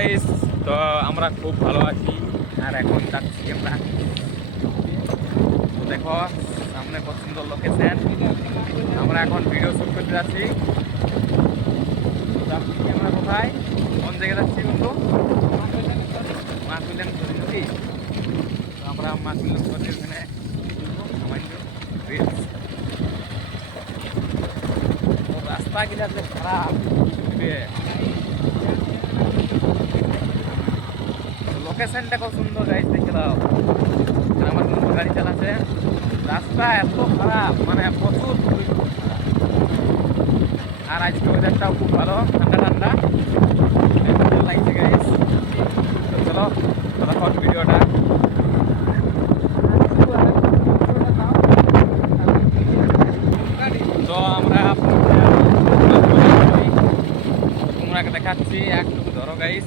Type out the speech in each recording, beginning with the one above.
Guys তো আমরা খুব ভালো আছি। আর এখন যাচ্ছি আমরা। দেখো, সামনে কত সুন্দর লোকেশন আমরা এখন ভিডিও শুট করতে যাচ্ছি। আমরা কোথায়? কোন জায়গায় যাচ্ছি বন্ধু? মা কল্যাণ নদী তো আমরা মা কল্যাণ নদীর ওখানে রাস্তা গিলা খারাপ লোকেশনটা খুব সুন্দর গাইজ দেখে দাও আমার বন্ধু গাড়ি চালাচ্ছে। রাস্তা এত খারাপ মানে প্রচুর। আর আজকে ওয়েদারটাও খুব ভালো, ঠান্ডা ঠান্ডা। লাগছে গাইজ তো চলো ফটাফট ভিডিওটা আমরা তোমরা দেখাচ্ছি একটু ধরো গাইস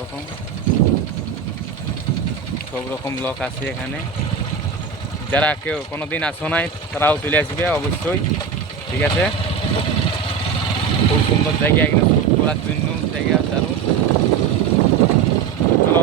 রকম। সব রকম লোক আছে এখানে। যারা কেউ কোনো দিন আসো নাই, তারাও চলে আসবে অবশ্যই। ঠিক আছে? খুব সুন্দর জায়গা এখানে জন্য জায়গা দারুণ চলো।